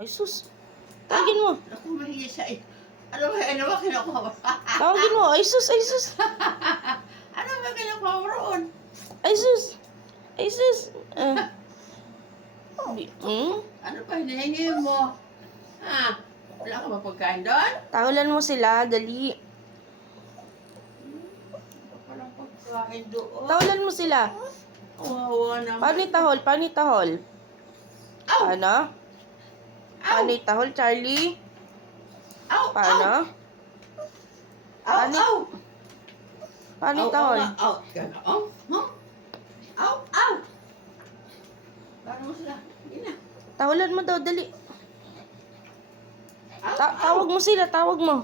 Ay, sus. Tawagin mo. Ako, mahiya siya eh. Ano ba kinukuha mo? Tawagin mo. Ay, sus. Ay, sus. Ano ba kinukuha mo roon? Ay, sus. Ay, sus. Ano pa hinihingi mo? Ha? Wala ka ba pagkain doon? Tahulan mo sila. Dali. Walang pagkain doon. Tahulan mo sila. Kawawa naman. Paano itahol? Paano itahol? Aw! Paano? Aw! Paano itahol, Charlie? Aw! Paano? Aw! Paano? Aw! Paano Aw! itahol? Aw! Yan, aw! Huh? Aw! Aw! Paano mo sila? Hindi na. Tahulan mo daw. Dali. Aw! Tawag mo sila. Tawag mo.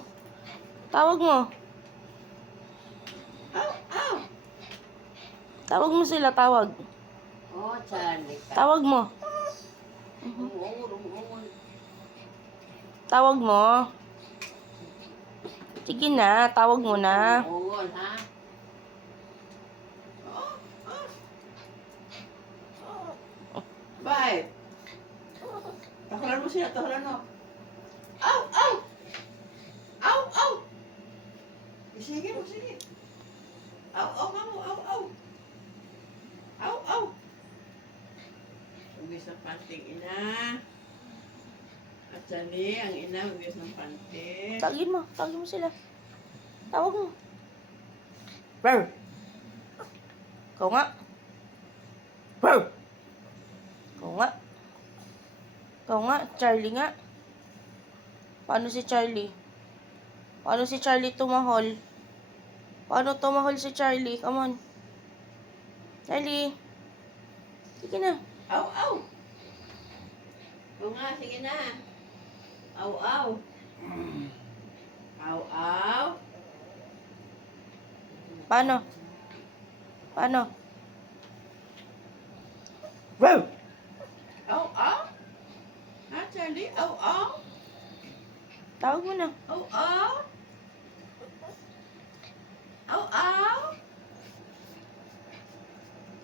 Tawag mo. Aw! Aw! Tawag mo sila. Tawag. Oh, Charlie ka. Tawag mo. Oo. Tawag mo. Sige na. Tawag mo na. Oo, ha? Oh, oh. Bye. Tahulan mo sila, tahulan mo. Aw! Aw! Aw! Aw! Sige mo, sige. Aw! Aw! Aw! Aw! Aw! Aw! Aw! Umis ng panting ina. At sani, ang ina, umis ng panting. Tawagin mo. Tawagin mo sila. Tawag mo. Wow. Ikaw nga. Wow. Ikaw nga. Ikaw nga. Charlie nga. Paano si Charlie? Paano si Charlie tumahol? Paano tumahol si Charlie? Come on. Charlie. Sige na. Aw! Aw! Oo nga, sige na. Aw! Aw! Aw! Aw! Paano? Paano? Wow. Aw! Aw! Ha, Charlie? Aw! Aw! Tawag mo na. Aw! Aw!